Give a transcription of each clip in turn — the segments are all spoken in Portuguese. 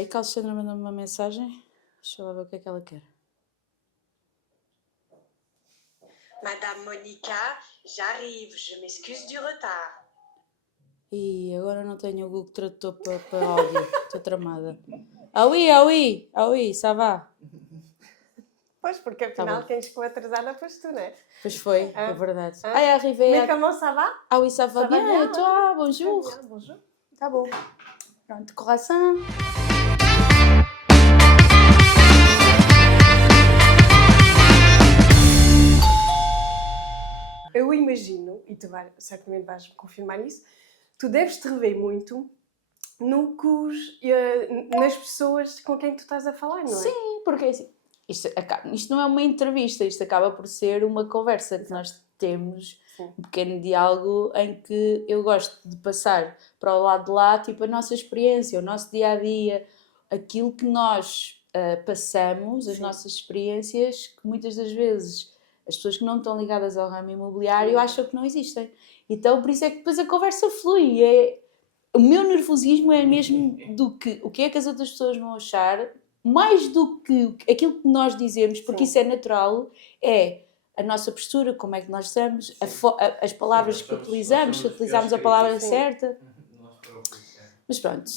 Espera aí que a Alexandra mandou-me uma mensagem. Deixa eu lá ver o que é que ela quer. Madame Monica, j'arrive, je m'excuse du retard. E agora não tenho o Google Tradutor para áudio. Estou tramada. Ah oui, ça va? Pois, porque afinal bom. quem chegou atrasada foste tu, não é? Pois foi, Ah. é verdade. Ah. Ah, arrivé. Mais comment ça va? Ah oui, ça va bien. Et toi? Bonjour. Très bien, bonjour. Tá bom. Pronto, croissant. Eu imagino, e tu certamente vais confirmar isso, tu deves te rever muito nas pessoas com quem tu estás a falar, não é? Sim, porque assim, isto não é uma entrevista, isto acaba por ser uma conversa que nós temos, Sim. um pequeno diálogo em que eu gosto de passar para o lado de lá, tipo, a nossa experiência, o nosso dia-a-dia, aquilo que nós passamos, as Sim. nossas experiências, que muitas das vezes as pessoas que não estão ligadas ao ramo imobiliário Sim. acham que não existem. Então, por isso é que depois a conversa flui. O meu nervosismo é mesmo do que o que é que as outras pessoas vão achar, mais do que aquilo que nós dizemos, porque Sim. isso é natural, é a nossa postura, como é que nós estamos, as palavras que utilizamos, se utilizamos a palavra certa. Mas pronto.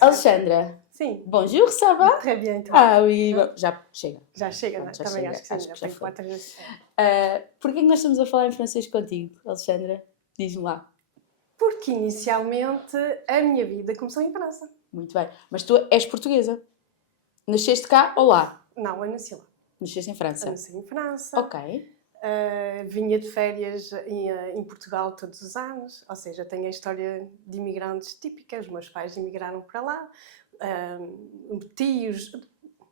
Alexandra. Sim. Bonjour, ça va? Très bien, então. Ah, oui, já chega. Já chega, Pronto, já também chega. acho que sim. Acho que já foi foi. 4 vezes. Porquê é que nós estamos a falar em francês contigo, Alexandra? Diz-me lá. Porque inicialmente a minha vida começou em França. Muito bem. Mas tu és portuguesa? Nasceste cá ou lá? Não, eu nasci lá. Nasceste em França? Eu nasci em França. Ok. Vinha de férias em Portugal todos os anos, ou seja, tenho a história de imigrantes típica, os meus pais imigraram para lá, tios,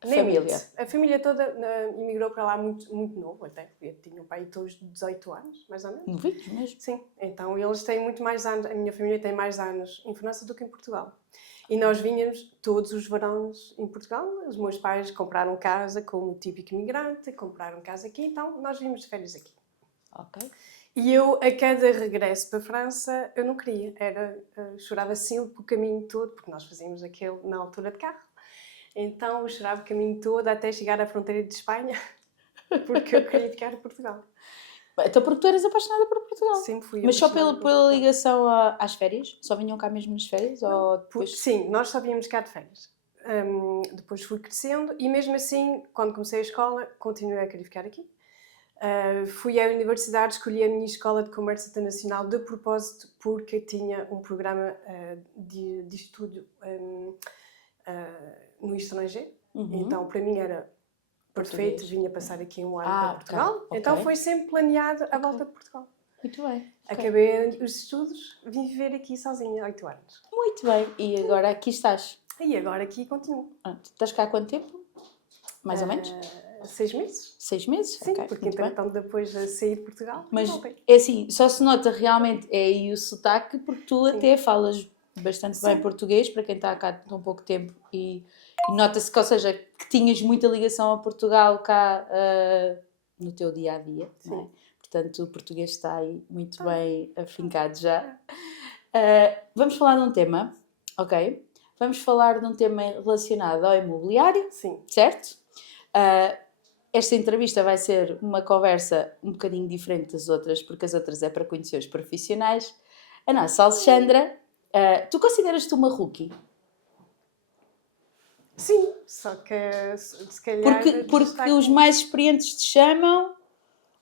Família. A família toda imigrou para lá muito, muito novo, até, eu tinha um pai todos de 18 anos, mais ou menos. Novinhos mesmo? Sim, então eles têm muito mais anos, a minha família tem mais anos em França do que em Portugal. E nós vinhamos todos os verões em Portugal. Os meus pais compraram casa como típico imigrante, compraram casa aqui, então nós vimos de férias aqui. Ok. E eu, a cada regresso para a França, eu não queria. Chorava sempre o caminho todo, porque nós fazíamos aquilo na altura de carro. Então eu chorava o caminho todo até chegar à fronteira de Espanha, porque eu queria ficar em Portugal. Então porque tu eras apaixonada por Portugal? Sempre fui. Mas só pela ligação às férias? Só vinham cá mesmo nas férias? Não, ou depois... Sim, nós só víamos cá de férias. Depois fui crescendo e mesmo assim, quando comecei a escola, continuei a querer ficar aqui. Fui à universidade, escolhi a minha escola de comércio internacional de propósito porque tinha um programa de estudo no estrangeiro. Então, para mim era perfeito, vinha passar aqui um ano para Portugal. Okay. Então foi sempre planeado a volta de Portugal. Muito bem. Acabei os estudos, vim viver aqui sozinha há 8 anos. Muito bem. E agora aqui estás? E agora aqui continuo. Estás cá há quanto tempo? Mais ou menos? 6 meses. 6 meses? Sim, okay. porque entretanto depois de sair de Portugal, mas voltei. É assim, só se nota realmente é aí o sotaque, porque tu até falas bastante bem português, para quem está cá tão pouco tempo, e nota-se que, ou seja, que tinhas muita ligação a Portugal cá no teu dia-a-dia, não é? Portanto o português está aí muito bem afincado já. Vamos falar de um tema, ok? Vamos falar de um tema relacionado ao imobiliário, certo? Esta entrevista vai ser uma conversa um bocadinho diferente das outras, porque as outras é para conhecer os profissionais. A nossa Alexandra, tu consideras-te uma rookie? Sim, só que se calhar... Porque os mais experientes te chamam,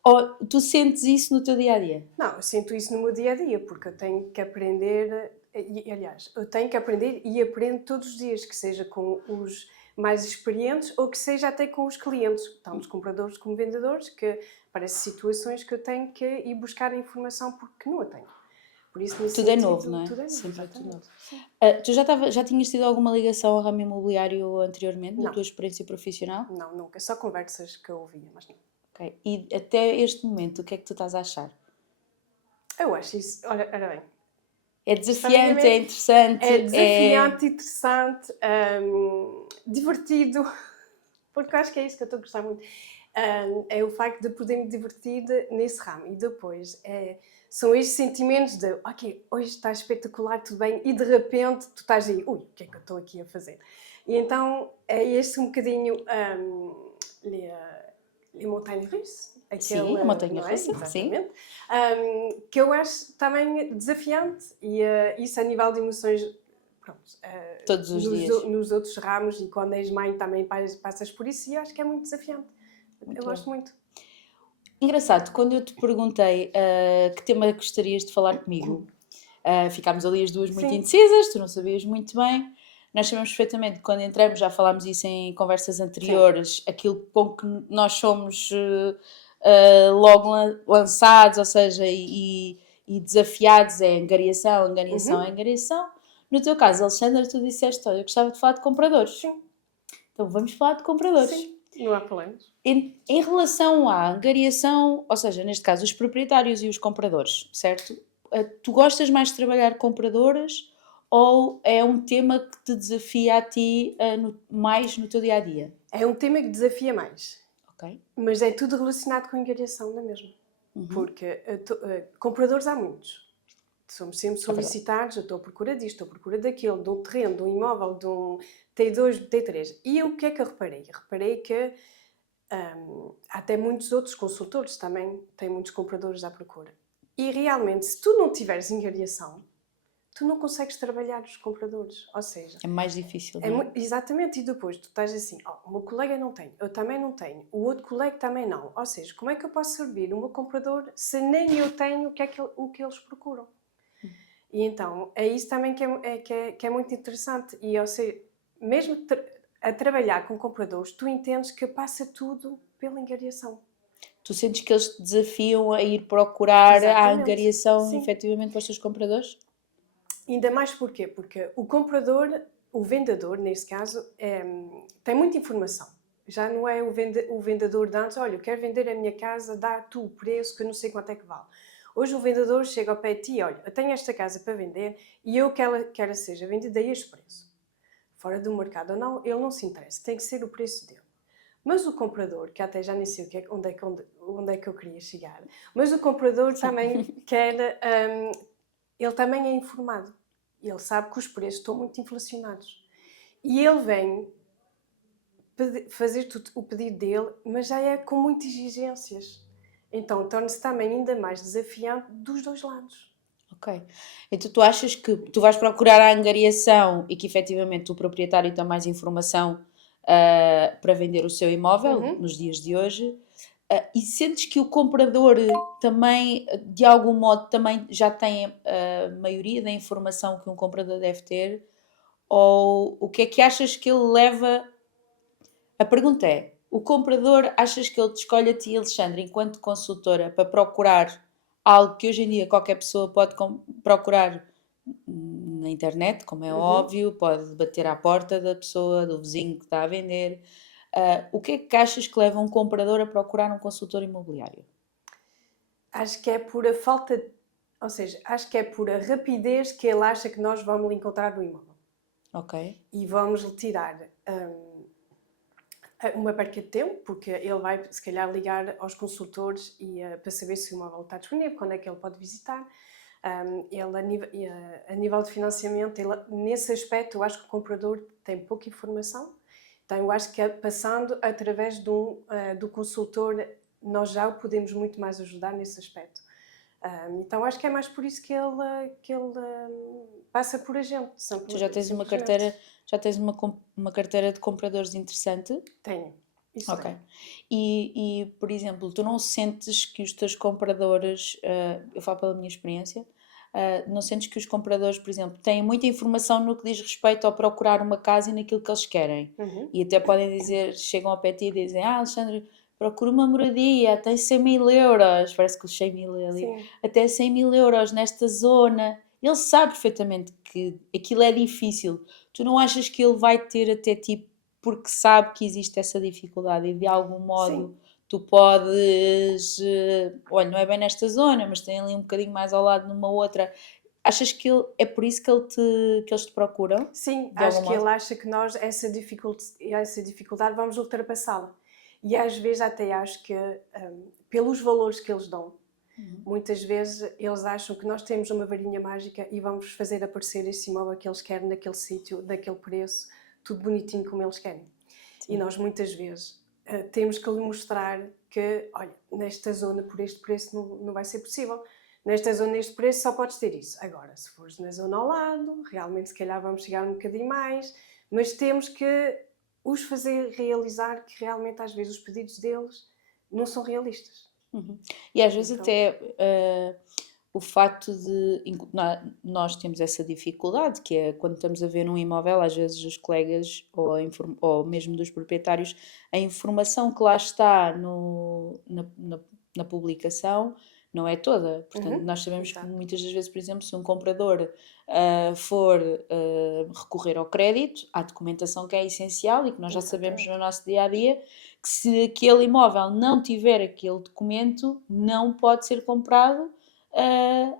ou tu sentes isso no teu dia-a-dia? Não, eu sinto isso no meu dia-a-dia, porque eu tenho que aprender, aliás, eu tenho que aprender e aprendo todos os dias, que seja com os mais experientes ou que seja até com os clientes, tanto compradores como vendedores, que aparecem situações que eu tenho que ir buscar a informação porque não a tenho. Por isso, tudo é novo, não é? Tudo é novo, sempre tudo novo. Tu já tinhas tido alguma ligação ao ramo imobiliário anteriormente, na tua experiência profissional? Não, nunca. Só conversas que eu ouvia, mas não. Ok. E até este momento, o que é que tu estás a achar? Eu acho isso... Olha bem. É desafiante, é interessante. É desafiante, interessante, divertido, porque eu acho que é isso que eu estou a gostar muito. É o facto de poder me divertir nesse ramo. E depois são estes sentimentos de, ok, hoje está espetacular, tudo bem, e de repente tu estás aí, ui, o que é que eu estou aqui a fazer? E então é este um bocadinho les montagnes russes. Sim, a montanha Não é? russa, sim. Exatamente. Que eu acho também desafiante e isso a nível de emoções, pronto, Todos os dias. nos outros ramos e quando és mãe também passas por isso e acho que é muito desafiante. Muito Eu bem. gosto muito. Engraçado, quando eu te perguntei que tema gostarias de falar comigo, ficámos ali as duas muito Sim. indecisas, tu não sabias muito bem. Nós sabemos perfeitamente que quando entramos, já falámos isso em conversas anteriores, aquilo com que nós somos logo lançados, ou seja, e desafiados é angariação, angariação, Uhum. angariação. No teu caso, Alexandra, tu disseste, olha, eu gostava de falar de compradores. Sim. Então vamos falar de compradores. Sim, não há problemas. Em relação à angariação, ou seja, neste caso, os proprietários e os compradores, certo? Tu gostas mais de trabalhar compradores ou é um tema que te desafia a ti mais no teu dia-a-dia? É um tema que desafia mais, Ok? mas é tudo relacionado com a angariação, não é mesmo? Porque compradores há muitos. Somos sempre verdade. solicitados, eu estou à procura disto, estou à procura daquilo, de um terreno, de um imóvel, de um T2, T3. E o que é que eu reparei? Reparei que há até muitos outros consultores também têm muitos compradores à procura. E realmente, se tu não tiveres angariação, tu não consegues trabalhar os compradores. Ou seja, É mais difícil, não é? exatamente, e depois tu estás assim, o meu colega não tem, eu também não tenho, o outro colega também não. Ou seja, como é que eu posso servir o meu comprador se nem eu tenho o que eles procuram? E então, é isso também que é muito interessante. E, ou seja, mesmo a trabalhar com compradores, tu entendes que passa tudo pela angariação. Tu sentes que eles te desafiam a ir procurar a Exatamente. angariação Sim. efetivamente para os teus compradores? Ainda mais porquê? Porque o comprador, o vendedor, nesse caso, tem muita informação. Já não é o vendedor de antes, olha, eu quero vender a minha casa, dá tu o preço que eu não sei quanto é que vale. Hoje o vendedor chega ao pé de ti, olha, eu tenho esta casa para vender e eu quero que ela seja vendida a este preço. Fora do mercado ou não, ele não se interessa, tem que ser o preço dele. Mas o comprador, que até já nem sei onde é que eu queria chegar, mas o comprador também quer, ele também é informado. Ele sabe que os preços estão muito inflacionados. E ele vem fazer o pedido dele, mas já é com muitas exigências. Então torna-se também ainda mais desafiante dos dois lados. Ok. Então tu achas que tu vais procurar a angariação e que efetivamente o proprietário tem mais informação para vender o seu imóvel nos dias de hoje e sentes que o comprador também, de algum modo, também já tem a maioria da informação que um comprador deve ter? Ou o que é que achas que ele leva? A pergunta é: o comprador achas que ele te escolhe a ti, Alexandre, enquanto consultora, para procurar algo que hoje em dia qualquer pessoa pode procurar na internet, como é óbvio, pode bater à porta da pessoa, do vizinho que está a vender. O que é que achas que leva um comprador a procurar um consultor imobiliário? Acho que é por a falta, ou seja, acho que é por a rapidez que ele acha que nós vamos lhe encontrar no imóvel. Ok. E vamos lhe tirar uma perca de tempo, porque ele vai, se calhar, ligar aos consultores para saber se o imóvel está disponível, quando é que ele pode visitar. Ele, a nível de financiamento, nesse aspecto, eu acho que o comprador tem pouca informação. Então, eu acho que passando através do consultor, nós já o podemos muito mais ajudar nesse aspecto. Então, acho que é mais por isso que ele passa por a gente. Tu já tens uma carteira, uma carteira de compradores interessante? Tenho. Isso Ok. tenho. E, por exemplo, tu não sentes que os teus compradores, eu falo pela minha experiência, não sentes que os compradores, por exemplo, têm muita informação no que diz respeito ao procurar uma casa e naquilo que eles querem. E até podem dizer, chegam ao pé de ti e dizem, Alexandre, procura uma moradia, tem 100.000 euros, parece que os 100.000 ali, Sim. até 100.000 euros nesta zona. Ele sabe perfeitamente que aquilo é difícil. Tu não achas que ele vai ter até tipo porque sabe que existe essa dificuldade e de algum modo Sim. tu podes, olha, não é bem nesta zona, mas tem ali um bocadinho mais ao lado numa outra. Achas que é por isso que eles te procuram? Sim, De algum acho que modo? ele acha que nós essa dificuldade vamos ultrapassá-la. E às vezes até acho que, pelos valores que eles dão, muitas vezes eles acham que nós temos uma varinha mágica e vamos fazer aparecer esse imóvel que eles querem naquele sítio, daquele preço, tudo bonitinho como eles querem. Sim. E nós muitas vezes temos que lhe mostrar que, olha, nesta zona por este preço não vai ser possível. Nesta zona, neste preço, só podes ter isso. Agora, se fores na zona ao lado, realmente se calhar vamos chegar um bocadinho mais, mas temos que os fazer realizar que realmente às vezes os pedidos deles não são realistas. E às vezes Então- até o facto de nós temos essa dificuldade, que é quando estamos a ver um imóvel, às vezes os colegas ou mesmo dos proprietários, a informação que lá está na publicação não é toda. Portanto, nós sabemos que exato. muitas das vezes, por exemplo, se um comprador for recorrer ao crédito, há documentação que é essencial e que nós já sabemos no nosso dia-a-dia que se aquele imóvel não tiver aquele documento, não pode ser comprado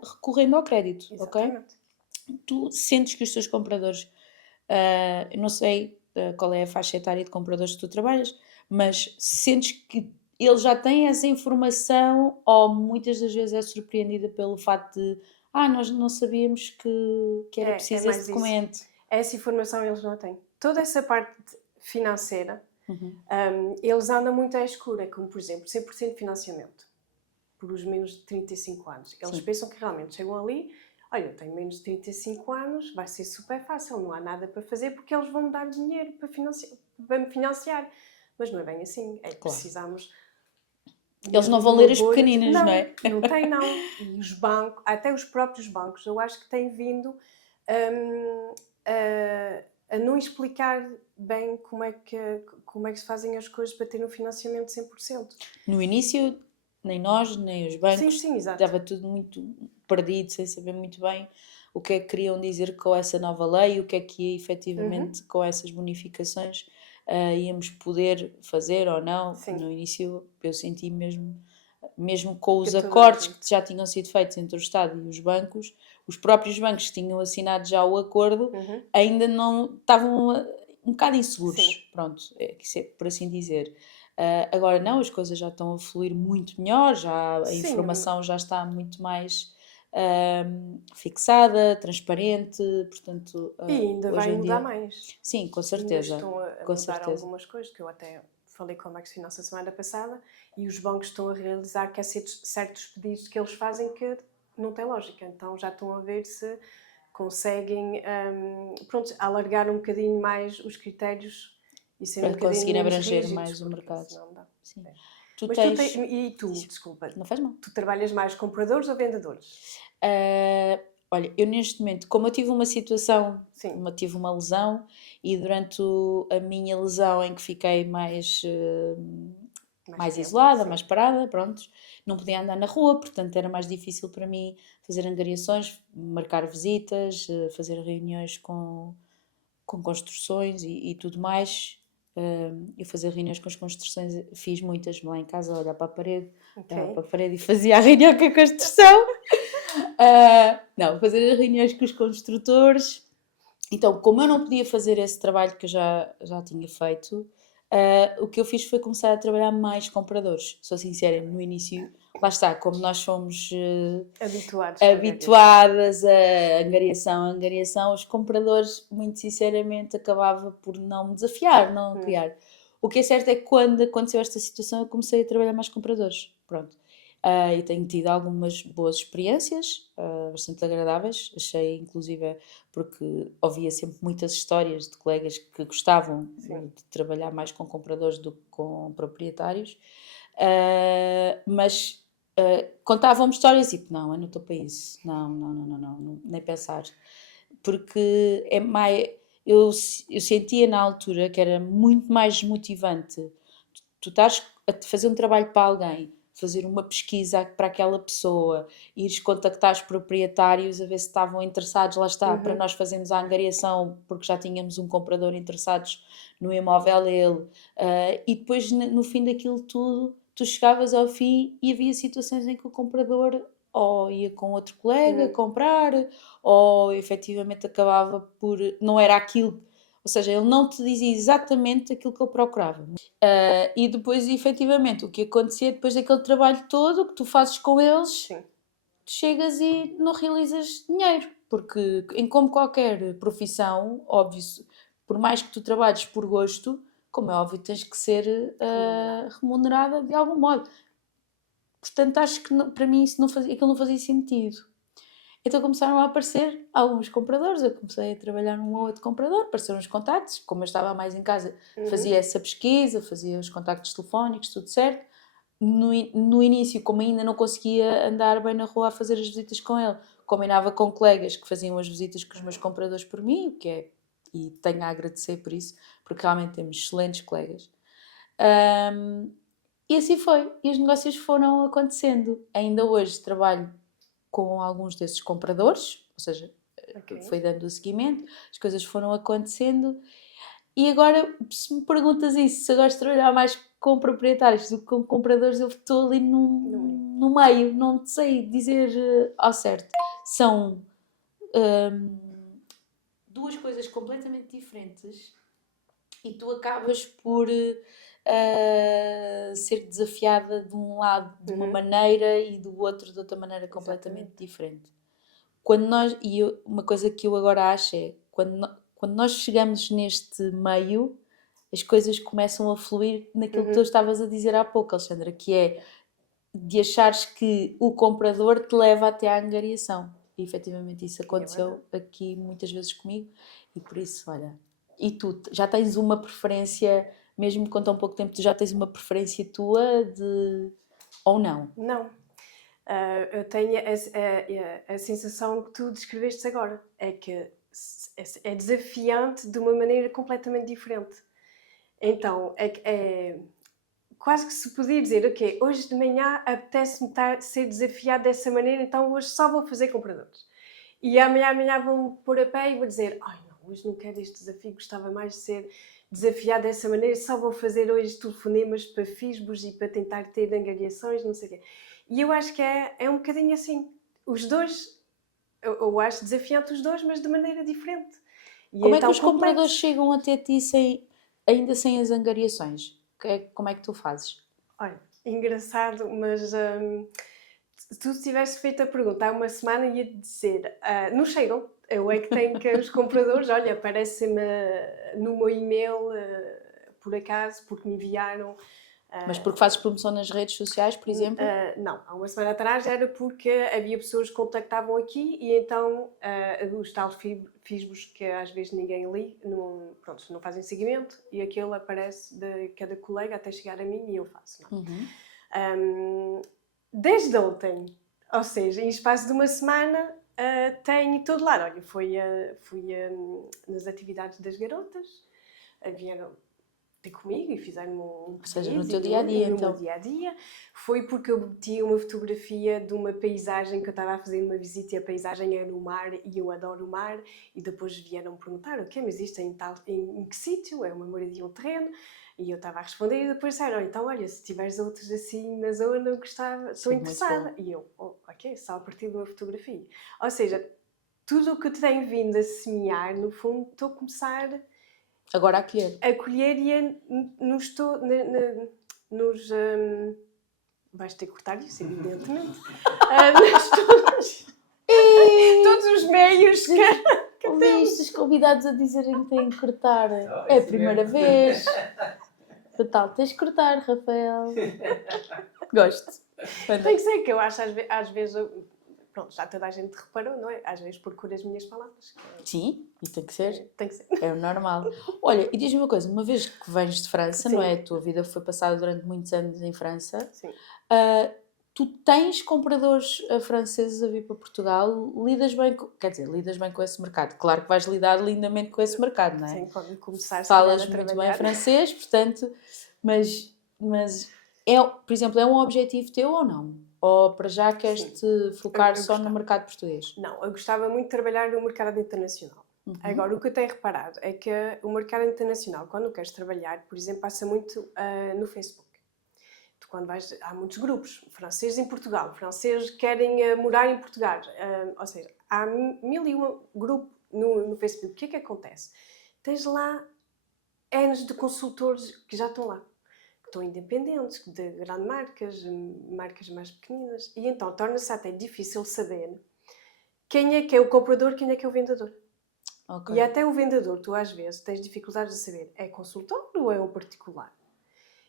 recorrendo ao crédito, ok? Exatamente. Tu sentes que os teus compradores, eu não sei qual é a faixa etária de compradores que tu trabalhas, mas sentes que eles já têm essa informação ou muitas das vezes é surpreendida pelo facto de nós não sabíamos que era preciso mais esse documento. Essa informação eles não têm. Toda essa parte financeira, eles andam muito à escura, como por exemplo 100% de financiamento por os menos de 35 anos. Eles Sim. pensam que realmente chegam ali, olha, eu tenho menos de 35 anos, vai ser super fácil, não há nada para fazer porque eles vão me dar dinheiro para me financiar. Mas não é bem assim, é que precisamos... Eles não mesmo vão de um ler as apoio. pequeninas, não é? Não tem, não. E os bancos, até os próprios bancos, eu acho que têm vindo a não explicar bem como é que se fazem as coisas para ter um financiamento de 100%. No início, nem nós, nem os bancos, Sim, exato. estava tudo muito perdido, sem saber muito bem o que é que queriam dizer com essa nova lei, o que é que ia efetivamente com essas bonificações íamos poder fazer ou não. Sim. No início eu senti mesmo com os Que toda a acordos gente- que já tinham sido feitos entre o Estado e os bancos, os próprios bancos que tinham assinado já o acordo ainda não estavam um bocado inseguros, Sim. pronto, por assim dizer. Agora não, as coisas já estão a fluir muito melhor, já a Sim, informação já está muito mais fixada, transparente, portanto E ainda hoje vai em mudar dia... mais. Sim, com Ainda certeza. estão a com mudar certeza. algumas coisas, que eu até falei com a Max Finança a semana passada, e os bancos estão a realizar que há certos pedidos que eles fazem que não tem lógica. Então já estão a ver se conseguem alargar um bocadinho mais os critérios e ser Para um bocadinho conseguir menos abranger rígidos, mais o porque mercado. senão não dá. Sim. É. Tu Mas tens... desculpa, Não faz mal. tu trabalhas mais compradores ou vendedores? Olha, eu neste momento, como eu tive uma situação, Sim. tive uma lesão e durante a minha lesão em que fiquei mais tempo, isolada, sim. mais parada, pronto, não podia andar na rua, portanto era mais difícil para mim fazer angariações, marcar visitas, fazer reuniões com construções e tudo mais. Eu fazia reuniões com as construções, fiz muitas lá em casa, a olhar para a parede, olhava para a parede e fazia a reunião com a construção. Não, fazer as reuniões com os construtores. Então, como eu não podia fazer esse trabalho que eu já tinha feito, o que eu fiz foi começar a trabalhar mais compradores. Sou sincera, no início, lá está, como nós fomos habituadas a angariação, os compradores, muito sinceramente, acabava por não me desafiar, não criar. O que é certo é que quando aconteceu esta situação, eu comecei a trabalhar mais compradores. Pronto. E tenho tido algumas boas experiências, bastante agradáveis, achei inclusive, porque ouvia sempre muitas histórias de colegas que gostavam de trabalhar mais com compradores do que com proprietários, mas contavam-me histórias e não, eu não estou para isso, não, nem pensar, porque é mais, eu sentia na altura que era muito mais motivante tu estás a fazer um trabalho para alguém, fazer uma pesquisa para aquela pessoa, ires contactar os proprietários a ver se estavam interessados, lá está, para nós fazermos a angariação, porque já tínhamos um comprador interessados no imóvel dele, e depois no fim daquilo tudo, tu chegavas ao fim e havia situações em que o comprador ou ia com outro colega comprar, ou efetivamente acabava por... não era aquilo, ou seja, ele não te dizia exatamente aquilo que eu procurava. E depois, efetivamente, o que acontecia depois daquele trabalho todo que tu fazes com eles, tu chegas e não realizas dinheiro. Porque, como qualquer profissão, óbvio, por mais que tu trabalhes por gosto, como é óbvio, tens que ser remunerada de algum modo. Portanto, acho que para mim aquilo não fazia sentido. Então começaram a aparecer alguns compradores, eu comecei a trabalhar num ou outro comprador, apareceram os contactos, como eu estava mais em casa, fazia essa pesquisa, fazia os contactos telefónicos, tudo certo. No início, como ainda não conseguia andar bem na rua a fazer as visitas com ele, combinava com colegas que faziam as visitas com os meus compradores por mim, o que é, e tenho a agradecer por isso, porque realmente temos excelentes colegas. E assim foi, e os negócios foram acontecendo. Ainda hoje trabalho com alguns desses compradores, ou seja, foi dando o seguimento, as coisas foram acontecendo. E agora, se me perguntas isso, se eu gosto de trabalhar mais com proprietários do que com compradores, eu estou ali no meio, não sei dizer ao certo. São duas coisas completamente diferentes e tu acabas por ser desafiada de um lado de uma maneira e do outro de outra maneira completamente diferente. Uma coisa que eu agora acho é, quando nós chegamos neste meio, as coisas começam a fluir naquilo que tu estavas a dizer há pouco, Alexandra, que é de achares que o comprador te leva até à angariação. E efetivamente isso aconteceu aqui muitas vezes comigo, e por isso, olha, e tu já tens uma preferência, mesmo com tão pouco tempo, tu já tens uma preferência tua ou não? Não. Eu tenho a sensação que tu descreveste agora, é que é desafiante de uma maneira completamente diferente. Então, quase que se podia dizer, ok, hoje de manhã apetece-me ser desafiado dessa maneira, então hoje só vou fazer compradores. E amanhã vão pôr a pé e vou dizer, ai não, hoje não quero este desafio, gostava mais de ser desafiado dessa maneira, só vou fazer hoje telefonemas para fisbos e para tentar ter angariações, não sei o quê. E eu acho que é um bocadinho assim. Os dois, eu acho desafiante os dois, mas de maneira diferente. E como então, é que os compradores chegam até ti ainda sem as angariações? Como é que tu fazes? Olha, engraçado, mas se tu tivesse feito a pergunta há uma semana, ia dizer, não chegam. Eu é que tenho que os compradores, olha, aparecem-me no meu e-mail, por acaso, porque me enviaram. Mas porque fazes promoção nas redes sociais, por exemplo? Não, há uma semana atrás era porque havia pessoas que contactavam aqui e então os tais fisbos que às vezes ninguém lê, não fazem seguimento e aquilo aparece de cada colega até chegar a mim e eu faço. Desde ontem, ou seja, em espaço de uma semana, tenho todo lado. Olha, fui nas atividades das garotas, vieram ter comigo e fizeram um ou seja, no teu dia-a-dia, então. No dia-a-dia. Foi porque eu meti uma fotografia de uma paisagem que eu estava a fazer uma visita e a paisagem é no mar e eu adoro o mar e depois vieram perguntar, ok, mas isto é em que sítio? É uma moradia, um terreno? E eu estava a responder e depois disseram, então olha, se tiveres outros assim na zona, eu gostava, estou interessada. E eu, ok, só a partir de uma fotografia. Ou seja, tudo o que te tenho vindo a semear, no fundo, estou a começar agora a colher. A colher e nos... vais ter que cortar isso, evidentemente. Todos os meios que Ouviste os convidados a dizerem que têm que cortar. É a primeira vez. Total, tens que cortar, Rafael. Gosto. Tem que ser, que eu acho às vezes... Pronto, já toda a gente reparou, não é? Às vezes procuro as minhas palavras. Sim, e tem que ser. Tem que ser. É o normal. Olha, e diz-me uma coisa, uma vez que vens de França, não é? A tua vida foi passada durante muitos anos em França. Sim. Tu tens compradores franceses a vir para Portugal, lidas bem com esse mercado. Claro que vais lidar lindamente com esse mercado, não é? Sim, quando começar falas muito bem francês, portanto, mas por exemplo, é um objetivo teu ou não? Ou para já queres-te focar só no mercado português? Não, eu gostava muito de trabalhar no mercado internacional. Agora, o que eu tenho reparado é que o mercado internacional, quando queres trabalhar, por exemplo, passa muito no Facebook. Tu, quando há muitos grupos, franceses em Portugal, franceses que querem morar em Portugal, ou seja, há 1001 grupos no Facebook. O que é que acontece? Tens lá N de consultores que já estão lá, que estão independentes, de grandes marcas mais pequeninas, e então torna-se até difícil saber quem é o comprador, quem é que é o vendedor. Ok. E até o vendedor, tu às vezes tens dificuldades de saber, é consultor ou é um particular?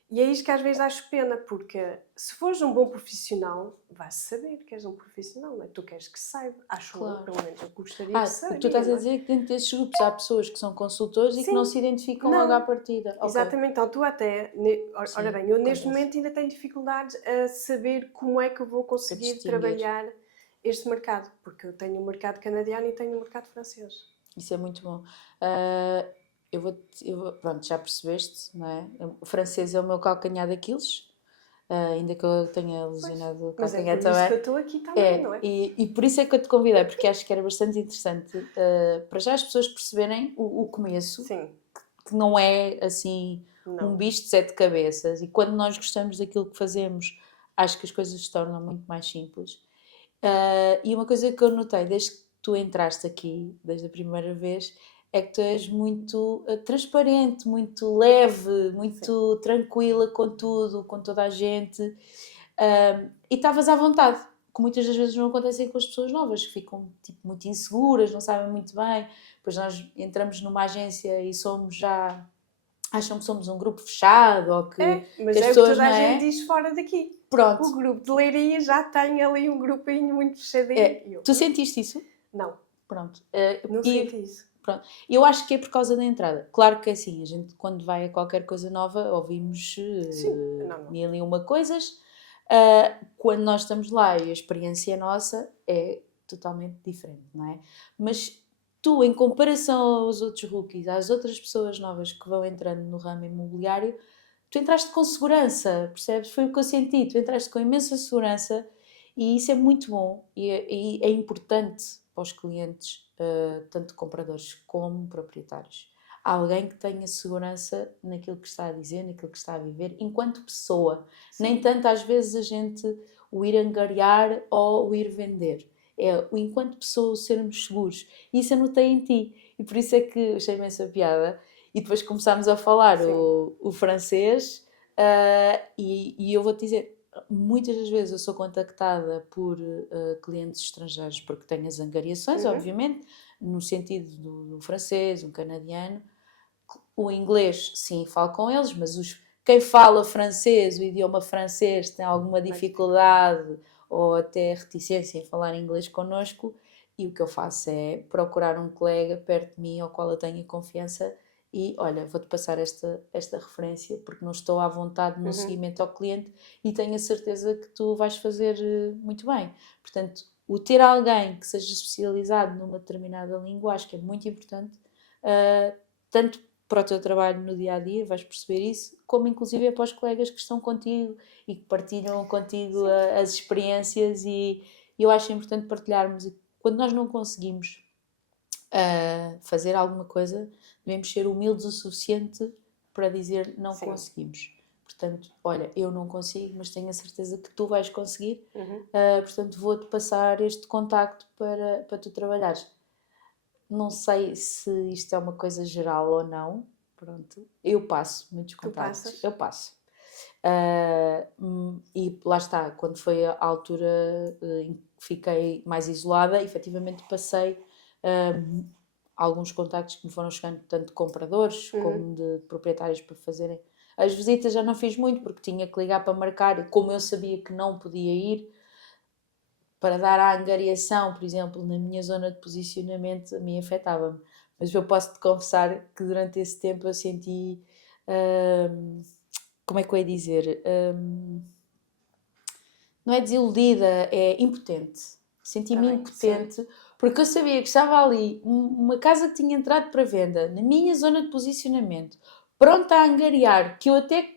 E é isto que às vezes acho pena, porque se fores um bom profissional, vais saber que és um profissional, não é? Tu queres que saiba, acho eu, Claro. pelo menos eu gostaria que O que tu estás sabia, a não é? dizer é que dentro desses grupos há pessoas que são consultores e que não Sim, se identificam logo à não, partida. Ok. exatamente. Então tu até, ora Sim, bem, eu neste acontece. momento ainda tenho dificuldades a saber como é que eu vou Para conseguir distinguir. trabalhar este mercado, porque eu tenho o mercado canadiano e tenho o mercado francês. Isso é muito bom. Pronto, já percebeste, não é? O francês é o meu calcanhar daqueles, ainda que eu tenha Pois, lesionado o mas é calcanhar por isso que também. eu estou aqui também, não é? E por isso é que eu te convidei, porque acho que era bastante interessante para já as pessoas perceberem o começo, Sim, que não é assim um não. bicho de sete cabeças. E quando nós gostamos daquilo que fazemos, acho que as coisas se tornam muito mais simples. E uma coisa que eu notei desde que tu entraste aqui, desde a primeira vez, é que tu és muito transparente, muito leve, muito tranquila com tudo, com toda a gente. E estavas à vontade, que muitas das vezes não acontecem com as pessoas novas, que ficam tipo, muito inseguras, não sabem muito bem. Depois nós entramos numa agência e acham que somos um grupo fechado ou É, que mas as é o que pessoas, toda não a gente é? diz fora daqui. Pronto. O grupo de Leiria já tem ali um grupinho muito fechadinho. E eu, Tu sentiste isso? não, Pronto. não senti isso. Pronto. Eu acho que é por causa da entrada. Claro que é assim, a gente quando vai a qualquer coisa nova ouvimos Sim, não, não. mil e uma coisas. Quando nós estamos lá e a experiência nossa é totalmente diferente, não é? Mas tu, em comparação aos outros rookies, às outras pessoas novas que vão entrando no ramo imobiliário, tu entraste com segurança, percebes? Foi o que eu senti, tu entraste com imensa segurança e isso é muito bom e é importante para os clientes, tanto compradores como proprietários. Alguém que tenha segurança naquilo que está a dizer, naquilo que está a viver, enquanto pessoa. Sim. Nem tanto às vezes a gente o ir angariar ou o ir vender. É o enquanto pessoa o sermos seguros. E isso eu notei em ti. E por isso é que achei imensa piada. E depois começámos a falar o francês e eu vou-te dizer, muitas das vezes eu sou contactada por clientes estrangeiros porque tenho as angariações, obviamente, no sentido do francês, um canadiano. O inglês, sim, falo com eles, mas quem fala francês, o idioma francês, tem alguma dificuldade ou até reticência em falar inglês connosco, e o que eu faço é procurar um colega perto de mim ao qual eu tenha confiança e, olha, vou-te passar esta referência porque não estou à vontade no seguimento ao cliente e tenho a certeza que tu vais fazer muito bem. Portanto, o ter alguém que seja especializado numa determinada língua acho que é muito importante, tanto para o teu trabalho no dia a dia, vais perceber isso, como inclusive é para os colegas que estão contigo e que partilham contigo as experiências, e eu acho importante partilharmos. E quando nós não conseguimos fazer alguma coisa, devemos ser humildes o suficiente para dizer não conseguimos. Portanto, olha, eu não consigo, mas tenho a certeza que tu vais conseguir, portanto vou-te passar este contacto para tu trabalhares. Não sei se isto é uma coisa geral ou não. Pronto. Eu passo muitos Tu contactos. passas? Eu passo. E lá está, quando foi a altura em que fiquei mais isolada, efetivamente passei alguns contactos que me foram chegando, tanto de compradores como de proprietários, para fazerem. As visitas já não fiz muito, porque tinha que ligar para marcar, e como eu sabia que não podia ir, para dar à angariação, por exemplo, na minha zona de posicionamento, a mim afetava-me. Mas eu posso-te confessar que durante esse tempo eu senti, como é que eu ia dizer, não é desiludida, é impotente. Senti-me impotente, porque eu sabia que estava ali uma casa que tinha entrado para venda, na minha zona de posicionamento, pronta a angariar, que eu até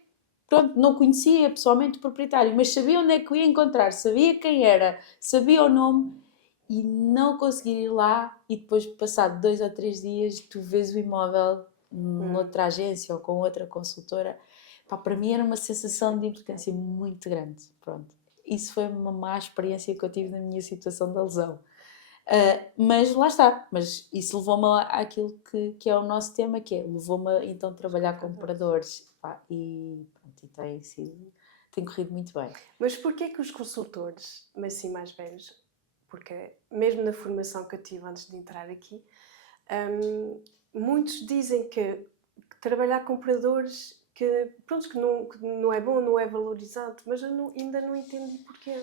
não conhecia pessoalmente o proprietário, mas sabia onde é que eu ia encontrar, sabia quem era, sabia o nome, e não conseguir ir lá, e depois, passado 2 ou 3 dias, tu vês o imóvel noutra agência ou com outra consultora. Pá, para mim era uma sensação de impotência muito grande. Pronto. Isso foi uma má experiência que eu tive na minha situação da lesão. Mas lá está, mas isso levou-me àquilo que é o nosso tema, que é, levou-me a então trabalhar com compradores, e pronto, tem corrido muito bem. Mas porquê que os consultores, mas assim mais velhos, porque mesmo na formação que eu tive antes de entrar aqui, Muitos dizem que trabalhar com compradores pronto, que não é bom, não é valorizado, mas eu ainda não entendi porquê.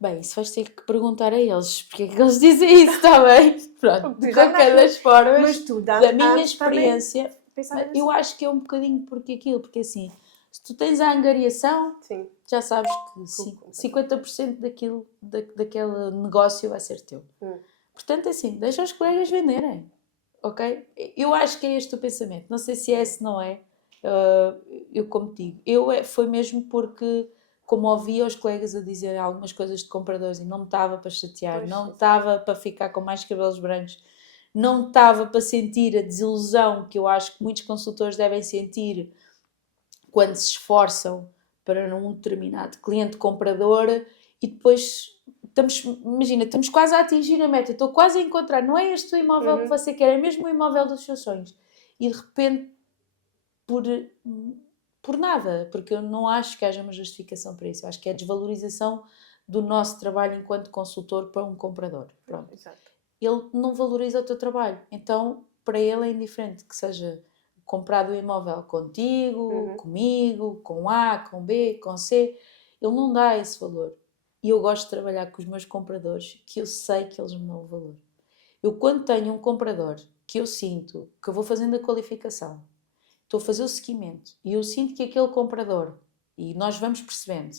Bem, isso vais ter que perguntar a eles, porque é que eles dizem isso, está bem? Pronto, de qualquer das formas, Mas tu, da minha antes também experiência, pensavas eu assim. acho que é um bocadinho porque assim, se tu tens a angariação, Sim, já sabes que completamente. 50% daquele negócio vai ser teu. Portanto, assim, deixa os colegas venderem, ok? Eu acho que é este o pensamento. Não sei se é, se não é. Eu, como digo, foi mesmo porque, como ouvia os colegas a dizer algumas coisas de compradores e não me estava para chatear, Pois, não estava para ficar com mais cabelos brancos, não estava para sentir a desilusão que eu acho que muitos consultores devem sentir quando se esforçam para um determinado cliente comprador e depois imagina, estamos quase a atingir a meta, estou quase a encontrar, não é este o imóvel que você quer, é mesmo o imóvel dos seus sonhos. E de repente, por nada, porque eu não acho que haja uma justificação para isso, eu acho que é a desvalorização do nosso trabalho enquanto consultor para um comprador. Pronto. Exato. Ele não valoriza o teu trabalho, então para ele é indiferente que seja comprado o imóvel contigo, comigo, com A, com B, com C, ele não dá esse valor. E eu gosto de trabalhar com os meus compradores, que eu sei que eles me dão o valor. Eu, quando tenho um comprador que eu sinto que eu vou fazendo a qualificação, estou a fazer o seguimento, e eu sinto que aquele comprador, e nós vamos percebendo,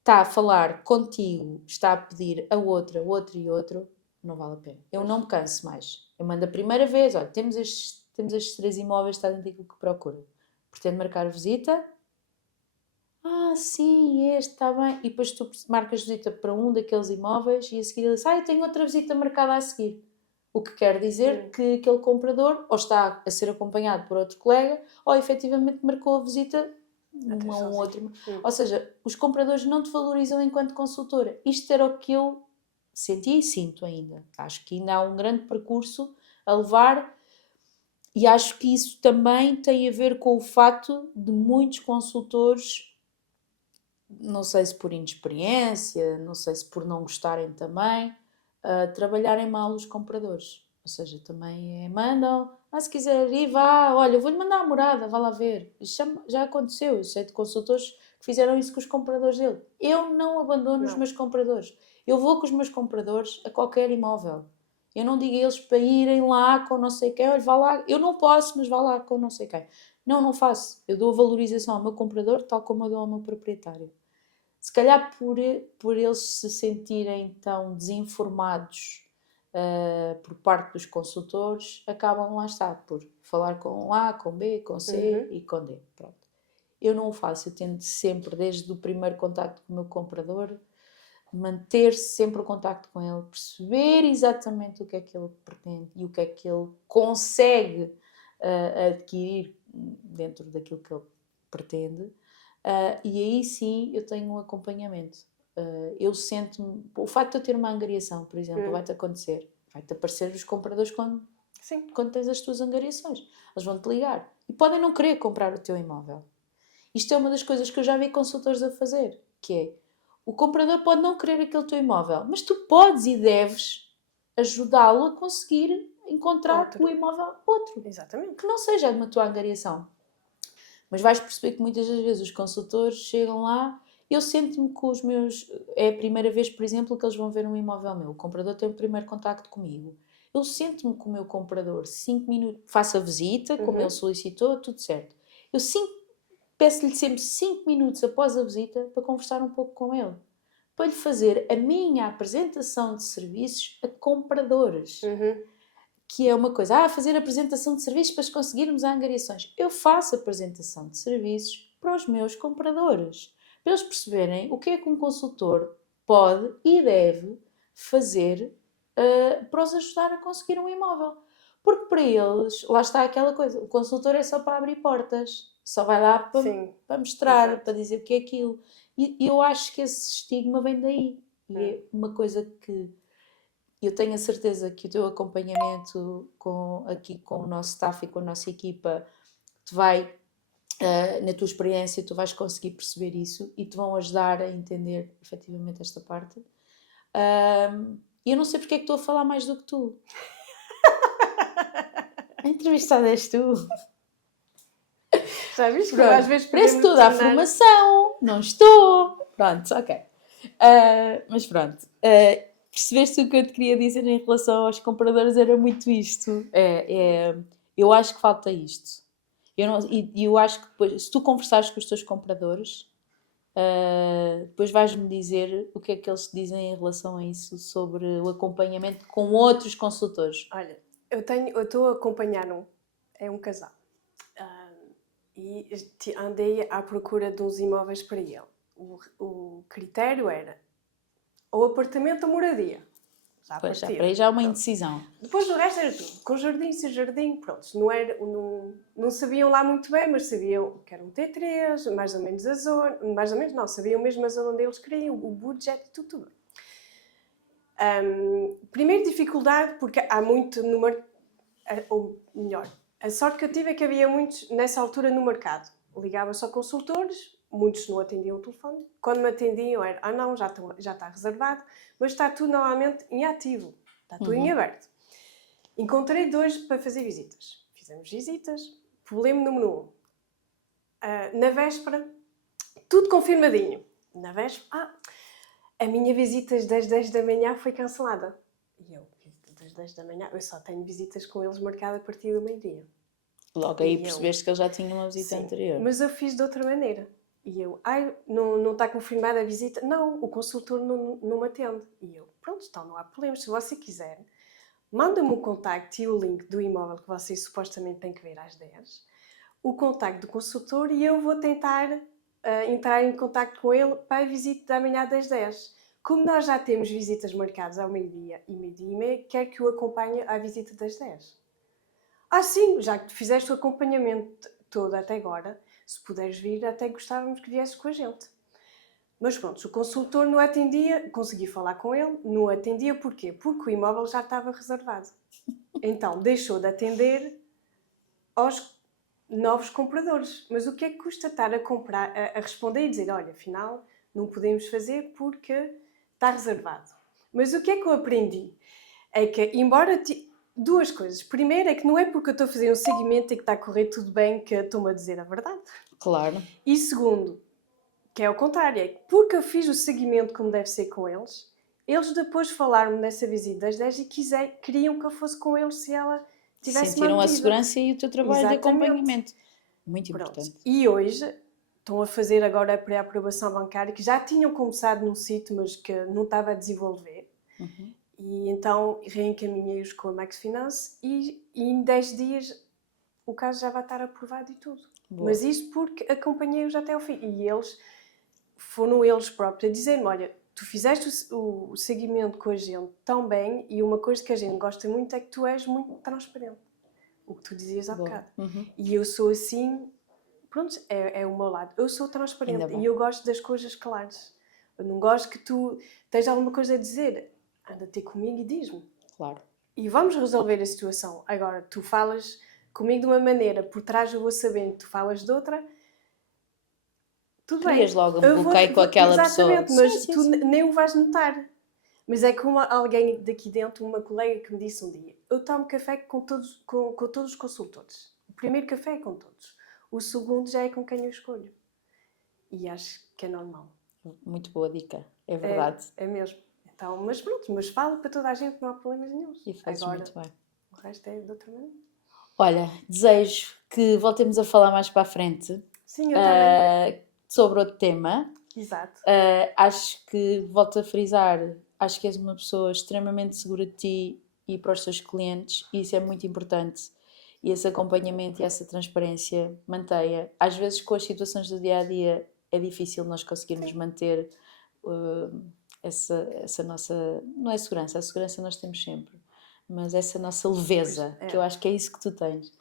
está a falar contigo, está a pedir a outra, outro e outro, não vale a pena. Eu não me canso mais. Eu mando a primeira vez, olha, temos estes 3 imóveis, está dentro daquilo que procura. Pretendo marcar visita? Sim, este está bem. E depois tu marcas visita para um daqueles imóveis e a seguir ele diz, eu tenho outra visita marcada a seguir. O que quer dizer que aquele comprador ou está a ser acompanhado por outro colega ou efetivamente marcou a visita a um outro. Ou seja, os compradores não te valorizam enquanto consultora. Isto era o que eu senti e sinto ainda. Acho que ainda há um grande percurso a levar e acho que isso também tem a ver com o facto de muitos consultores, não sei se por inexperiência, não sei se por não gostarem também, trabalharem mal os compradores. Ou seja, também mandam, se quiser ir, vá, olha, eu vou-lhe mandar a morada, vá lá ver. Isto já aconteceu, eu sei de consultores que fizeram isso com os compradores dele. Eu não abandono os meus compradores. Eu vou com os meus compradores a qualquer imóvel. Eu não digo a eles para irem lá com não sei quem, olha, vá lá, eu não posso, mas vá lá com não sei quem. Não faço. Eu dou valorização ao meu comprador tal como eu dou ao meu proprietário. Se calhar por eles se sentirem tão desinformados por parte dos consultores, acabam lá está, por falar com A, com B, com C e com D. Pronto. Eu não o faço, eu tento sempre, desde o primeiro contacto com o meu comprador, manter sempre o contacto com ele, perceber exatamente o que é que ele pretende e o que é que ele consegue adquirir dentro daquilo que ele pretende. E aí sim eu tenho um acompanhamento. Eu sento-me. O facto de eu ter uma angariação, por exemplo, vai-te acontecer. Vai-te aparecer os compradores quando tens as tuas angariações. Eles vão-te ligar. E podem não querer comprar o teu imóvel. Isto é uma das coisas que eu já vi consultores a fazer, que é, o comprador pode não querer aquele teu imóvel, mas tu podes e deves ajudá-lo a conseguir encontrar o imóvel outro. Exatamente. Que não seja de uma tua angariação. Mas vais perceber que muitas das vezes os consultores chegam lá, eu sinto-me com os meus... É a primeira vez, por exemplo, que eles vão ver um imóvel meu. O comprador tem o primeiro contacto comigo. Eu sinto-me com o meu comprador 5 minutos, faço a visita, como ele solicitou, tudo certo. Eu peço-lhe sempre 5 minutos após a visita para conversar um pouco com ele. Para lhe fazer a minha apresentação de serviços a compradores. Que é uma coisa, fazer apresentação de serviços para conseguirmos angariações. Eu faço apresentação de serviços para os meus compradores, para eles perceberem o que é que um consultor pode e deve fazer para os ajudar a conseguir um imóvel. Porque para eles, lá está aquela coisa, o consultor é só para abrir portas, só vai lá para mostrar, para dizer o que é aquilo. E eu acho que esse estigma vem daí. E é uma coisa que eu tenho a certeza que o teu acompanhamento aqui com o nosso staff e com a nossa equipa te vai, na tua experiência, tu vais conseguir perceber isso e te vão ajudar a entender efetivamente esta parte. Eu não sei porque é que estou a falar mais do que tu. A entrevistada és tu. Já viste que Pronto. às vezes Parece podemos tudo à tornar- formação. Não estou. Pronto, ok. Mas pronto. Percebeste o que eu te queria dizer em relação aos compradores? Era muito isto. Eu acho que falta isto. Eu acho que depois, se tu conversares com os teus compradores, depois vais-me dizer o que é que eles te dizem em relação a isso, sobre o acompanhamento com outros consultores. Olha, eu estou a acompanhar é um casal. E andei à procura de uns imóveis para ele. O critério era ou apartamento ou moradia. Já Pois, já, partida. para aí já é uma Pronto. indecisão. Depois do resto era tudo. Com jardim, sem jardim, pronto. Não sabiam lá muito bem, mas sabiam que era um T3, mais ou menos a zona. Mais ou menos não, sabiam mesmo a zona onde eles queriam, o budget, tudo. Primeiro dificuldade, porque há muito número, ou melhor, a sorte que eu tive é que havia muitos nessa altura no mercado. Ligava só consultores, muitos não atendiam o telefone. Quando me atendiam era, não, já está reservado, mas está tudo normalmente em ativo, está tudo em aberto. Encontrei 2 para fazer visitas. Fizemos visitas. Problema número 1. Na véspera, tudo confirmadinho. Na véspera, a minha visita das 10 da manhã foi cancelada. E eu, das 10 da manhã, eu só tenho visitas com eles marcadas a partir do meio-dia. Logo aí percebeste que ele já tinha uma visita anterior. Mas eu fiz de outra maneira. E eu, não está confirmada a visita? Não, o consultor não me atende. E eu, pronto, então não há problema. Se você quiser, manda-me o contacto e o link do imóvel que você supostamente tem que ver às 10. O contacto do consultor e eu vou tentar entrar em contacto com ele para a visita da manhã das 10. Como nós já temos visitas marcadas ao meio-dia e meio-dia e meia, quer que o acompanhe à visita das 10. Sim, já que fizeste o acompanhamento todo até agora, se puderes vir, até gostávamos que viesses com a gente. Mas pronto, o consultor não atendia, consegui falar com ele, não atendia porquê? Porque o imóvel já estava reservado. Então, deixou de atender aos novos compradores. Mas o que é que custa estar a responder e dizer, olha, afinal, não podemos fazer porque está reservado. Mas o que é que eu aprendi? É que, embora... Duas coisas. Primeiro é que não é porque eu estou a fazer um seguimento e que está a correr tudo bem que estou-me a dizer a verdade. Claro. E segundo, que é o contrário, é que porque eu fiz o seguimento como deve ser com eles, eles depois falaram-me dessa visita das 10 e queriam que eu fosse com eles se ela tivesse Sentiram mantido. a segurança e o teu trabalho Exatamente. de acompanhamento. Muito importante. E hoje estão a fazer agora a pré-aprovação bancária, que já tinham começado num sítio, mas que não estava a desenvolver. E então reencaminhei-os com a Max Finance e em 10 dias o caso já vai estar aprovado e tudo. Boa. Mas isso porque acompanhei-os até ao fim. E foram eles próprios a dizer-me, olha, tu fizeste o seguimento com a gente tão bem e uma coisa que a gente gosta muito é que tu és muito transparente. O que tu dizias há bocado. E eu sou assim, pronto, é o meu lado. Eu sou transparente e eu gosto das coisas claras. Eu não gosto que tu tens alguma coisa a dizer. Anda ter comigo e diz-me. Claro. E vamos resolver a situação. Agora, tu falas comigo de uma maneira, por trás eu vou sabendo que tu falas de outra. Tudo Crias bem. logo um bloqueio com aquela pessoa. Exatamente, mas tu nem o vais notar. Mas é como alguém daqui dentro, uma colega que me disse um dia, eu tomo café com todos os consultores. O primeiro café é com todos. O segundo já é com quem eu escolho. E acho que é normal. Muito boa dica. É verdade. É mesmo. Então, mas pronto, mas falo para toda a gente, não há problemas nenhum. E fazes muito bem. O resto é de outra maneira. Olha, desejo que voltemos a falar mais para a frente. Sim, eu também. Sobre outro tema. Exato. Acho que, volto a frisar, acho que és uma pessoa extremamente segura de ti e para os teus clientes, e isso é muito importante. E esse acompanhamento e essa transparência mantenha. Às vezes, com as situações do dia-a-dia, é difícil nós conseguirmos manter... essa nossa, não é segurança, a segurança nós temos sempre, mas essa nossa leveza, que eu acho que é isso que tu tens.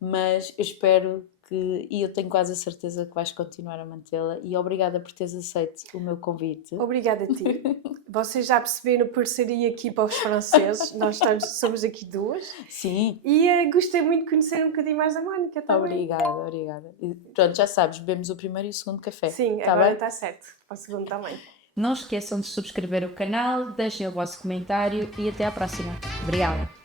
Mas eu espero que, e eu tenho quase a certeza que vais continuar a mantê-la, e obrigada por teres aceito o meu convite. Obrigada a ti. Vocês já perceberam parceria aqui para os franceses, nós somos aqui duas. Sim. E gostei muito de conhecer um bocadinho mais a Mónica também. Obrigada. E, pronto, já sabes, bebemos o primeiro e o segundo café. Sim, tá agora bem? está certo, para o segundo também. Não esqueçam de subscrever o canal, deixem o vosso comentário e até à próxima. Obrigada!